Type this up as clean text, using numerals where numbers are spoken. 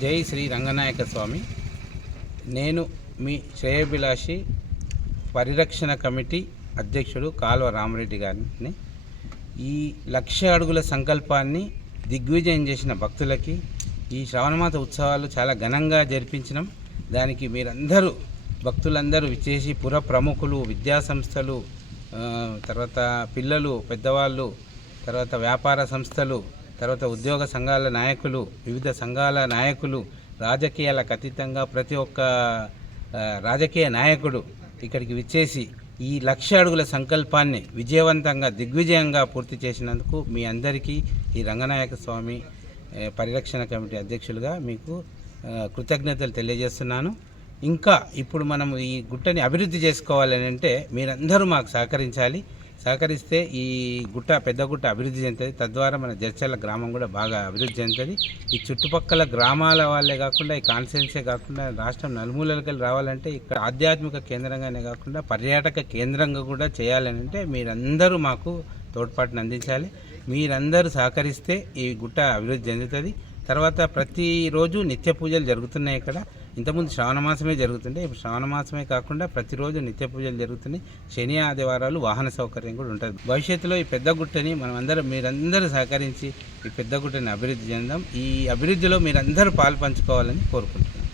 జై శ్రీ రంగనాయక స్వామి. నేను మీ శ్రేయోభిలాషి పరిరక్షణ కమిటీ అధ్యక్షుడు కాల్వ రామరెడ్డి గారిని. ఈ 1,00,000 అడుగుల సంకల్పాన్ని దిగ్విజయం చేసిన భక్తులకి ఈ శ్రావణమాస ఉత్సవాలు చాలా ఘనంగా జరిపించినాం. దానికి మీరందరూ భక్తులందరూ విచ్చేసి పుర ప్రముఖులు, విద్యాసంస్థలు, తర్వాత పిల్లలు, పెద్దవాళ్ళు, తర్వాత వ్యాపార సంస్థలు, తర్వాత ఉద్యోగ సంఘాల నాయకులు, వివిధ సంఘాల నాయకులు, రాజకీయాలకు అతీతంగా ప్రతి ఒక్క రాజకీయ నాయకుడు ఇక్కడికి విచ్చేసి ఈ 1,00,000 అడుగుల సంకల్పాన్ని విజయవంతంగా దిగ్విజయంగా పూర్తి చేసినందుకు మీ అందరికీ ఈ రంగనాయక స్వామి పరిరక్షణ కమిటీ అధ్యక్షులుగా మీకు కృతజ్ఞతలు తెలియజేస్తున్నాను. ఇంకా ఇప్పుడు మనం ఈ గుట్టని అభివృద్ధి చేసుకోవాలని అంటే మీరందరూ మాకు సహకరిస్తే ఈ పెద్ద గుట్ట అభివృద్ధి చెందుతుంది. తద్వారా మన జడ్చర్ల గ్రామం కూడా బాగా అభివృద్ధి చెందుతుంది. ఈ చుట్టుపక్కల గ్రామాల వాళ్ళే కాకుండా ఈ కాన్స్టిట్యున్సీ కాకుండా రాష్ట్రం నలుమూలలకి రావాలంటే ఇక్కడ ఆధ్యాత్మిక కేంద్రంగానే కాకుండా పర్యాటక కేంద్రంగా కూడా చేయాలని అంటే మీరందరూ మాకు తోడ్పాటును అందించాలి. మీరందరూ సహకరిస్తే ఈ గుట్ట అభివృద్ధి చెందుతుంది. తర్వాత ప్రతిరోజు నిత్య పూజలు జరుగుతున్నాయి ఇక్కడ. ఇంతకుముందు శ్రావణ మాసమే జరుగుతుండే, ఇప్పుడు శ్రావణ మాసమే కాకుండా ప్రతిరోజు నిత్య పూజలు జరుగుతున్నాయి. శని ఆదివారాలు వాహన సౌకర్యం కూడా ఉంటుంది. భవిష్యత్తులో ఈ పెద్ద గుట్టని మీరందరూ సహకరించి ఈ పెద్ద గుట్టని అభివృద్ధి చెందాం. ఈ అభివృద్ధిలో మీరందరూ పాలు పంచుకోవాలని కోరుకుంటున్నాం.